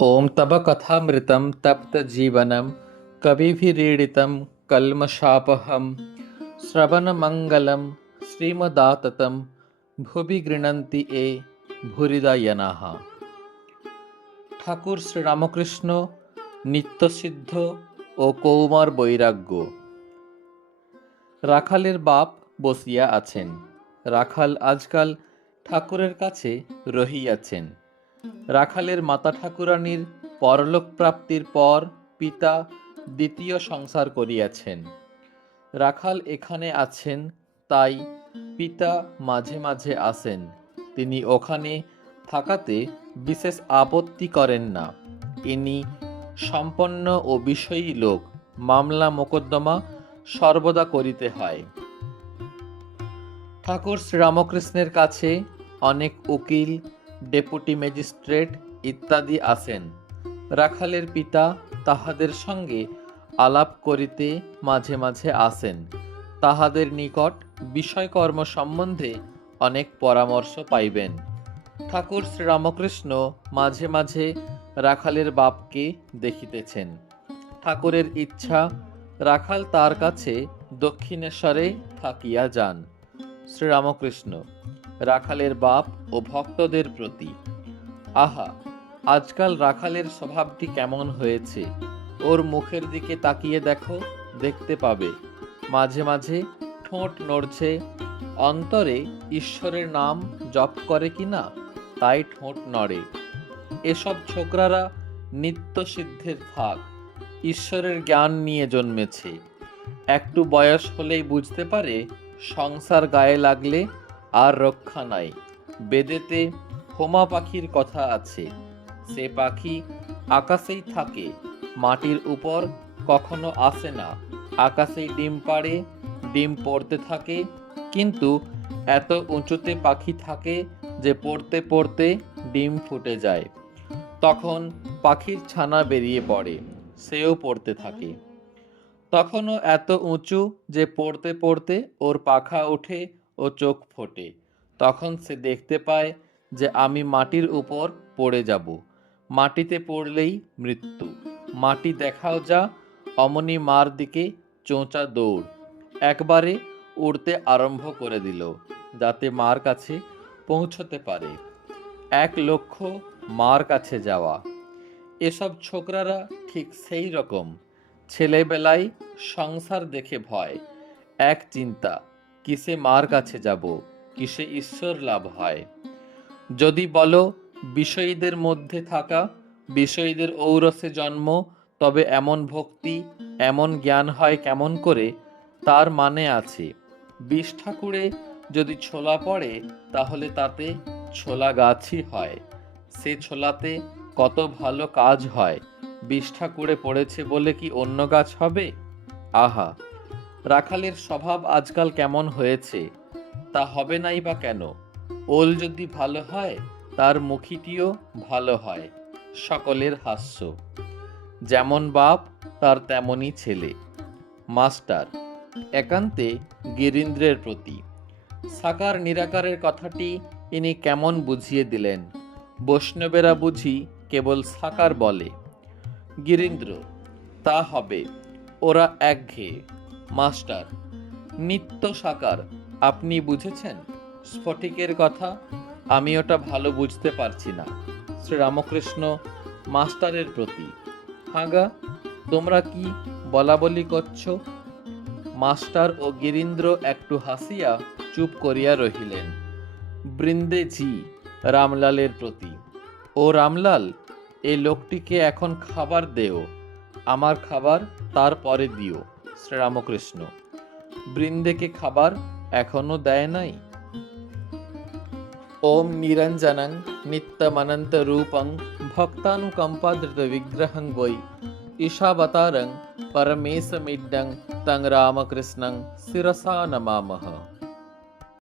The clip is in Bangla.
ॐ तव कथामृतं तप्तजीवनं कविभिरीडितं कल्मषापहं श्रवणमङ्गलं श्रीमदाततं ভুবি গৃণন্তি এ ভুরিদায়নাহ। ঠাকুর শ্রীরামকৃষ্ণ নিত্যসিদ্ধ ও কৌমার বৈরাগ্য। রাখালের বাপ বসিয়া আছেন। রাখাল আজকাল ঠাকুরের কাছে রহিয়াছেন। রাখালের মাতা ঠাকুরানীর পরলোক প্রাপ্তির পর পিতা দ্বিতীয় সংসার করিয়াছেন। রাখাল এখানে আছেন, তাই পিতা মাঝে মাঝে আসেন। তিনি ওখানে থাকাতে বিশেষ আপত্তি করেন না। ইনি সম্পন্ন ও বিষয়ী লোক, মামলা মোকদ্দমা সর্বদা করিতে হয়। ঠাকুর শ্রীরামকৃষ্ণের কাছে অনেক উকিল, ডেপুটি ম্যাজিস্ট্রেট ইত্যাদি আসেন। রাখালের পিতা তাহাদের সঙ্গে আলাপ করিতে মাঝে মাঝে আসেন। তাহাদের নিকট বিষয়কর্ম সম্বন্ধে অনেক পরামর্শ পাইবেন। ঠাকুর শ্রীরামকৃষ্ণ মাঝে মাঝে রাখালের বাপকে দেখিতেছেন। ঠাকুরের ইচ্ছা রাখাল তার কাছে দক্ষিণেশ্বরে থাকিয়া যান। শ্রীরামকৃষ্ণ রাখালের বাপ ও ভক্তদের প্রতি। আহা, আজকাল রাখালের স্বভাবটি কেমন হয়েছে! ওর মুখের দিকে তাকিয়ে দেখো, দেখতে পাবে মাঝে মাঝে ঠোঁট নড়ছে। অন্তরে ঈশ্বরের নাম জপ করে কিনা, তাই ঠোঁট নড়ে। এসব ছোকরারা নিত্য সিদ্ধের থাক, ঈশ্বরের জ্ঞান নিয়ে জন্মেছে। একটু বয়স হলেই বুঝতে পারে সংসার গায়ে লাগলে আর রক্ষা নাই। বেদেতে হোমা পাখির কথা আছে। সে পাখি আকাশেই থাকে, মাটির উপর কখনো আসে না। আকাশেই ডিম পাড়ে, ডিম পড়তে থাকে, কিন্তু এত উঁচুতে পাখি থাকে যে পড়তে পড়তে ডিম ফুটে যায়। তখন পাখির ছানা বেরিয়ে পড়ে, সেও পড়তে থাকে। তখনও এত উঁচু যে পড়তে পড়তে ওর পাখা ওঠে ও চোখ ফোটে। তখন সে দেখতে পায় যে আমি মাটির উপর পড়ে যাব। মাটিতে পড়লেই মৃত্যু। মাটি দেখাও যা, অমনি মার দিকে চোঁচা দৌড়। একবারে উড়তে আরম্ভ করে দিল, যাতে মার কাছে পৌঁছতে পারে। এক লক্ষ্য মার কাছে যাওয়া। এসব ছোকরারা ঠিক সেই রকম। ছেলেবেলায় সংসার দেখে ভয়, এক চিন্তা, কিসে মার কাছে যাব, কিসে ঈশ্বর লাভ হয়। যদি বলো বিষয়ীদের মধ্যে থাকা, বিষয়ীদের ঔরসে জন্ম, তবে এমন ভক্তি, এমন জ্ঞান হয় কেমন করে, তার মানে আছে। বিষ ঠাকুরে যদি ছোলা পড়ে, তাহলে তাতে ছোলা গাছই হয়। সে ছোলাতে কত ভালো কাজ হয়। বিষ ঠাকুরে পড়েছে বলে কি অন্য গাছ হবে? আহা, রাখালের স্বভাব আজকাল কেমন হয়েছে! তা হবে নাই বা কেন? ওল যদি ভালো হয়, তার মুখিটিও ভালো হয়। সকলের হাস্য। যেমন বাপ, তার তেমনই ছেলে। মাস্টার একান্তে গিরীন্দ্রের প্রতি। সাকার নিরাকারের কথাটি ইনি কেমন বুঝিয়ে দিলেন। বৈষ্ণবেরা বুঝি কেবল সাকার বলে। গিরীন্দ্র তা হবে, ওরা একঘেয়ে। মাস্টার নিত্য সাকার আপনি বুঝেছেন? স্ফটিকের কথা আমি ওটা ভালো বুঝতে পারছি না। শ্রীরামকৃষ্ণ মাস্টারের প্রতি। হাগা, তোমরা কি বলা বলি করছো? মাস্টার ও গিরীন্দ্র একটু হাসিয়া চুপ করিয়া রহিলেন। বৃন্দে জি রামলালের প্রতি। ও রামলাল, এ লোকটিকে এখন খাবার দেও। আমার খাবার তার পরে দিও। শ্রীরামকৃষ্ণ বৃন্দেকে খাবার এখনো দেয় নাই? ওম নিরঞ্জনং নিত্যমনন্ত রূপং ভক্তানুকম্পাদৃত বিগ্রহং বৈ ঈশাবতারং পরমেশমিড্ডং তং রামকৃষ্ণং শিরসা নমামহ।